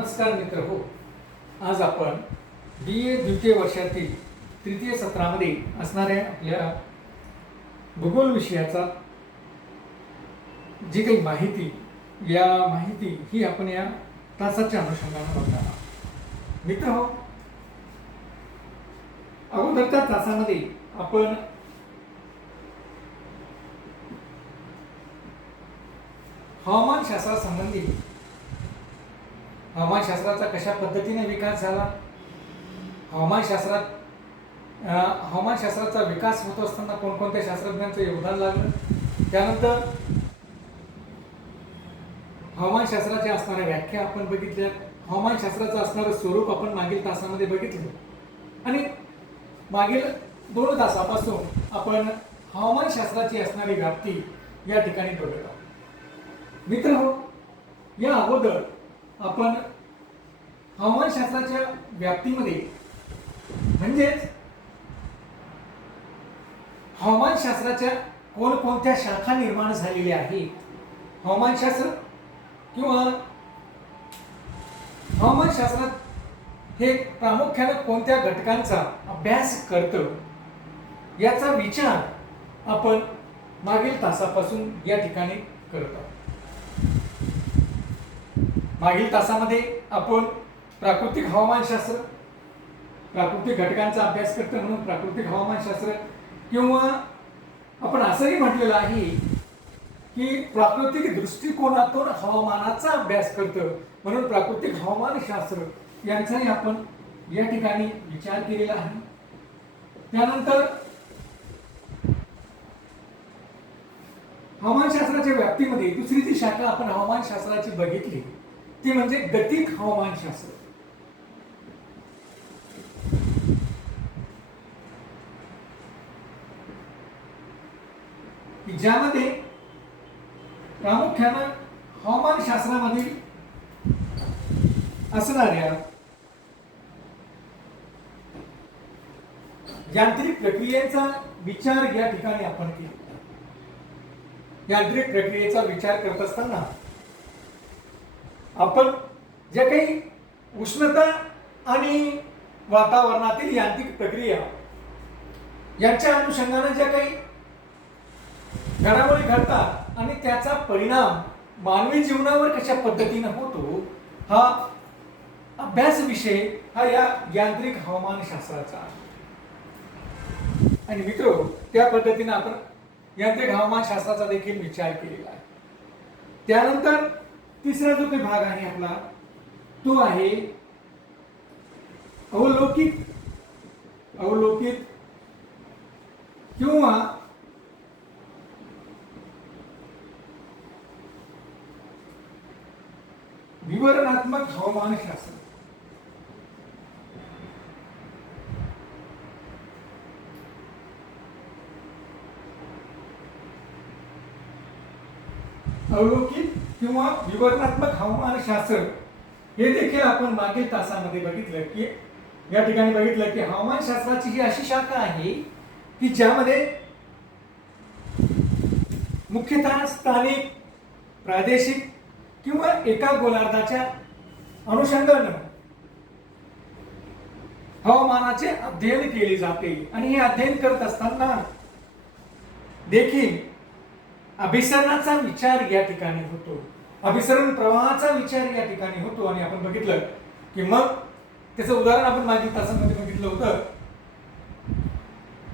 नमस्कार मित्र हो. आज आपण BA द्वितीय वर्षातील तृतीय सत्रामध्ये असणाऱ्या आपल्या भूगोल विषयाचा जी काही माहिती ही आपण या तासाच्या अनुषंगाने बघणार आहोत. मित्र हो, अगोदरच्या तासामध्ये आपण हवामानशास्त्रासंबंधी हवामानशास्त्राचा कशा पद्धतीने विकास झाला, हवामानशास्त्राचा विकास होत असताना कोणकोणत्या शास्त्रज्ञांचं योगदान लागलं, त्यानंतर हवामानशास्त्राच्या असणाऱ्या व्याख्या आपण बघितल्या, हवामानशास्त्राचं असणारं स्वरूप आपण मागील तासामध्ये बघितलं आणि मागील 2 तासापासून आपण हवामानशास्त्राची असणारी व्याप्ती या ठिकाणी बघत आहोत. मित्र हो, या अगोदर आपण हवामानशास्त्राच्या व्याप्तीमध्ये म्हणजेच हवामानशास्त्राच्या कोणकोणत्या शाखा निर्माण झालेल्या आहेत, हवामानशास्त्र किंवा हवामानशास्त्रात हे प्रामुख्याने कोणत्या घटकांचा अभ्यास करतं याचा विचार आपण मागील तासापासून या ठिकाणी करत आहोत. मागील तासामध्ये आपण प्राकृतिक हवामानशास्त्र, प्राकृतिक घटकांचा अभ्यास करतो म्हणून प्राकृतिक हवामानशास्त्र, किंवा आपण असंही म्हटलेलं आहे की प्राकृतिक दृष्टिकोनातून हवामानाचा अभ्यास करतं म्हणून प्राकृतिक हवामानशास्त्र यांचाही आपण या ठिकाणी विचार केलेला आहे. त्यानंतर हवामानशास्त्राच्या व्याप्तीमध्ये दुसरी जी शाखा आपण हवामानशास्त्राची बघितली ती म्हणजे गतिक हवामानशास्त्र. ज्यामध्ये प्रामुख्याने हवामानशास्त्रामधील असणाऱ्या यांत्रिक प्रक्रियेचा विचार या ठिकाणी आपण केला. यांत्रिक प्रक्रियेचा विचार करत असताना आपण ज्या काही उष्णता आणि वातावरणातील यांत्रिक प्रक्रिया यांच्या अनुषंगाने ज्या काही घडामोडी घडतात आणि त्याचा परिणाम मानवी जीवनावर कशा पद्धतीने होतो हा अभ्यास विषय हा या यांत्रिक हवामानशास्त्राचा आहे. आणि मित्र, त्या पद्धतीने आपण यांत्रिक हवामानशास्त्राचा देखील विचार केलेला आहे. त्यानंतर तिसरा जो काही भाग आहे आपला तो आहे अवलोकित किंवा विवरणात्मक हवामानशास्त्र. अवलोकित किंवा विवरणात्मक हवामानशास्त्र हे देखील आपण मागील तासामध्ये बघितलं की या ठिकाणी बघितलं की हवामानशास्त्राची ही अशी शाखा आहे की ज्यामध्ये मुख्यतः स्थानिक, प्रादेशिक किंवा एका गोलार्धाच्या अनुषंगाने हवामानाचे अध्ययन केले जाते. आणि हे अध्ययन करत असताना देखील अभिसरणाचा विचार या ठिकाणी होतो, अभिसरण प्रवाहाचा विचार या ठिकाणी होतो. आणि आपण बघितलं की मग त्याचं उदाहरण आपण मागील तासामध्ये बघितलं होतं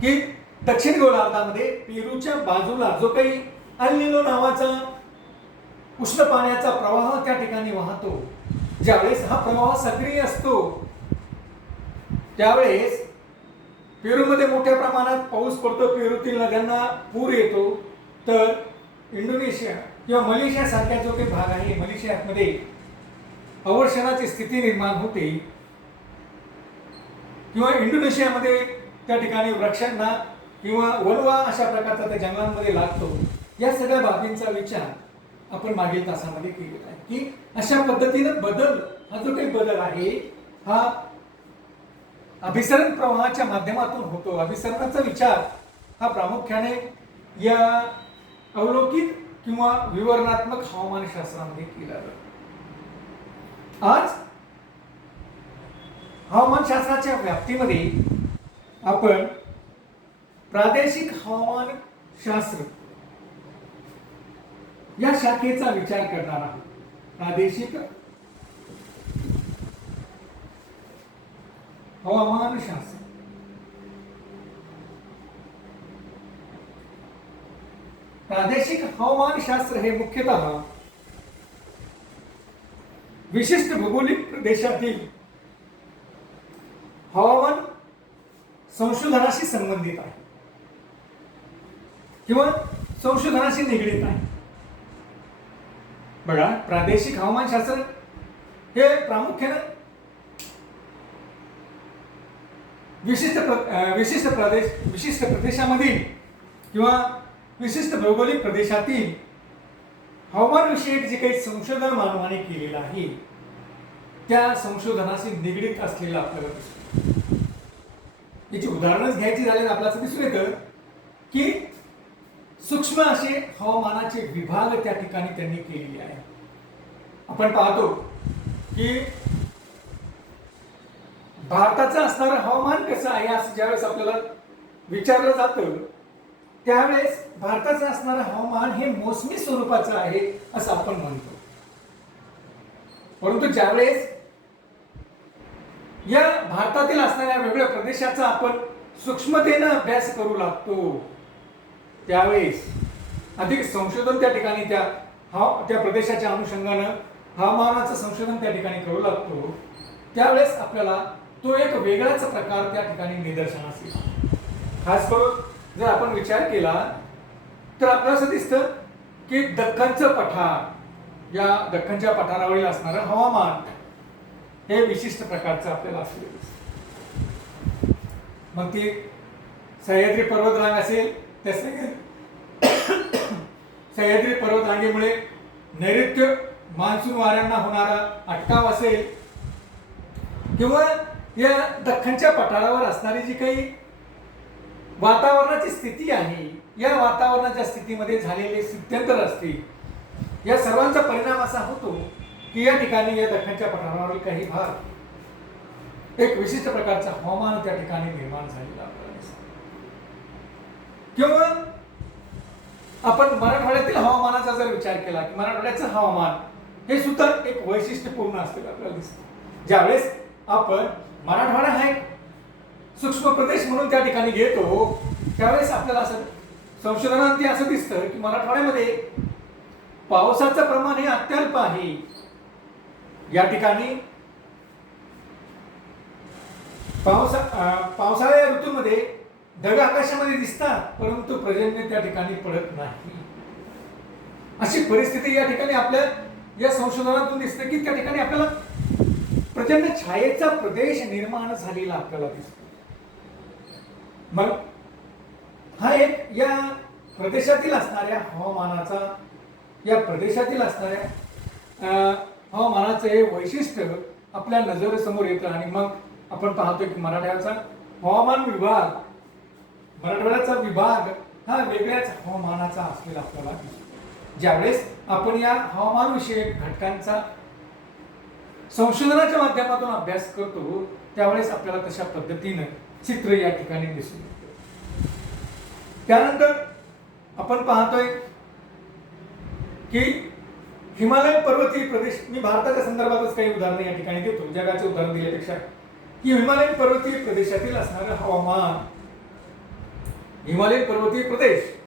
की दक्षिण गोलार्धामध्ये पेरूच्या बाजूला जो काही अल निनो नावाचा उष्ण पाण्याचा प्रवाह त्या ठिकाणी वाहतो, ज्यावेळेस हा प्रवाह सक्रिय असतो त्यावेळेस पेरूमध्ये मोठ्या प्रमाणात पाऊस पडतो, पेरूतील नद्यांना पूर येतो. तर इंडोनेशिया किंवा मलेशिया सारख्या जो काही भाग आहे, मलेशियामध्ये अवर्षणाची स्थिती निर्माण होते किंवा इंडोनेशियामध्ये त्या ठिकाणी वृक्षांना किंवा वनवा अशा प्रकारचा त्या जंगलांमध्ये लागतो. या सगळ्या बाबींचा विचार आपण मागील तासामध्ये केलेला आहे की अशा पद्धतीने बदल हा जो काही बदल आहे हा अभिसरण प्रवाहाच्या माध्यमातून होतो. अभिसरणाचा विचार हा प्रामुख्याने या अवलोकित किंवा विवरणात्मक हवामानशास्त्रामध्ये केला जातो. आज हवामानशास्त्राच्या व्याप्तीमध्ये आपण प्रादेशिक हवामान शास्त्र या शाखेचा विचार करणार आहोत. प्रादेशिक हवामानशास्त्र. प्रादेशिक हवामानशास्त्र हे मुख्यतः विशिष्ट भौगोलिक प्रदेशातील हवामान संशोधनाशी संबंधित आहे किंवा संशोधनाशी निगडीत आहे. बघा, प्रादेशिक हवामानशास्त्र हे प्रामुख्याने विशिष्ट प्रदेशामधील किंवा विशिष्ट भौगोलिक प्रदेशातील हवामान विषयक जे काही संशोधन मानवाने केलेलं आहे त्या संशोधनाशी निगडीत असलेलं आपल्याला दिसतं. याची उदाहरणच घ्यायची झाल्यास आपल्याला दिसून येतं की सूक्ष्म असे हवामानाचे विभाग त्या ठिकाणी त्यांनी केलेले आहे. आपण पाहतो की भारताचं असणारं हवामान कसं आहे असं ज्यावेळेस आपल्याला विचारलं जातं त्यावेळेस भारताचं असणारं हवामान हे मोसमी स्वरूपाचं आहे असं आपण म्हणतो. परंतु ज्यावेळेस या भारतातील असणाऱ्या वेगवेगळ्या प्रदेशाचा आपण सूक्ष्मतेनं अभ्यास करू लागतो त्यावेळेस अधिक संशोधन त्या ठिकाणी त्या प्रदेशाच्या अनुषंगानं हवामानाचं संशोधन त्या ठिकाणी करू लागतो त्यावेळेस आपल्याला तो एक वेगळाच प्रकार त्या ठिकाणी निदर्शनास येतो. खास करून जर आपण विचार केला तर आपल्याला असं दिसतं की दख्खनचं पठार, या दख्खनच्या पठारावरील असणारं हवामान हे विशिष्ट प्रकारचं आपल्याला असलेलं दिसतं. मग ती सह्याद्री पर्वतरांग असेल त्या सह्याद्री पर्वतरांगेमुळे नैऋत्य मान्सून वाऱ्यांना होणारा अटकाव असेल किंवा या दख्खनच्या पठारावर असणारी जी काही वातावरणाची स्थिती आहे या वातावरणाच्या स्थितीमध्ये झालेले स्थित्यंतर असतील या सर्वांचा परिणाम असा होतो की या ठिकाणी या दख्खनच्या पठारावरील काही भाग एक विशिष्ट प्रकारचा हवामान त्या ठिकाणी निर्माण झालेला आपल्याला दिसतो. किंवा आपण मराठवाड्यातील हवामानाचा जर विचार केला की मराठवाड्याचं हवामान हे सुद्धा एक वैशिष्ट्यपूर्ण असलेलं आपल्याला दिसतं. ज्यावेळेस आपण मराठवाडा हा एक सूक्ष्म प्रदेश म्हणून त्या ठिकाणी घेतो त्यावेळेस आपल्याला असं संशोधनांती असं दिसतं की मराठवाड्यामध्ये पावसाचं प्रमाण हे अत्यल्प आहे. या ठिकाणी पावसाळ्या ऋतूमध्ये ढग आकाशामध्ये दिसतात परंतु पर्जन्य त्या ठिकाणी पडत नाही. अशी परिस्थिती या ठिकाणी आपल्या या संशोधनातून दिसते की त्या ठिकाणी आपल्याला प्रचंड छायेचा प्रदेश निर्माण झालेला आपल्याला दिसतो. मग हा एक या प्रदेशातील असणाऱ्या हवामानाचा या प्रदेशातील असणाऱ्या हवामानाचं हे वैशिष्ट्य आपल्या नजरेसमोर येतं आणि मग आपण पाहतो की मराठवाड्याचा विभाग हा वेगळ्याच हवामानाचा असलेला आपल्याला दिसतो. ज्यावेळेस आपण या हवामान विषयक घटकांचा संशोधनाच्या माध्यमातून अभ्यास करतो त्यावेळेस आपल्याला तशा पद्धतीनं चित्र या ठिकाणी दिसून येतं. त्यानंतर आपण पाहतोय की हिमालय पर्वतीय प्रदेश, मी भारताच्या संदर्भातच काही उदाहरणं या ठिकाणी देतो जगाचे उदाहरण दिल्यापेक्षा, की हिमालय पर्वतीय प्रदेशातील असणारं हवामान, हिमालय पर्वतीय प्रदेश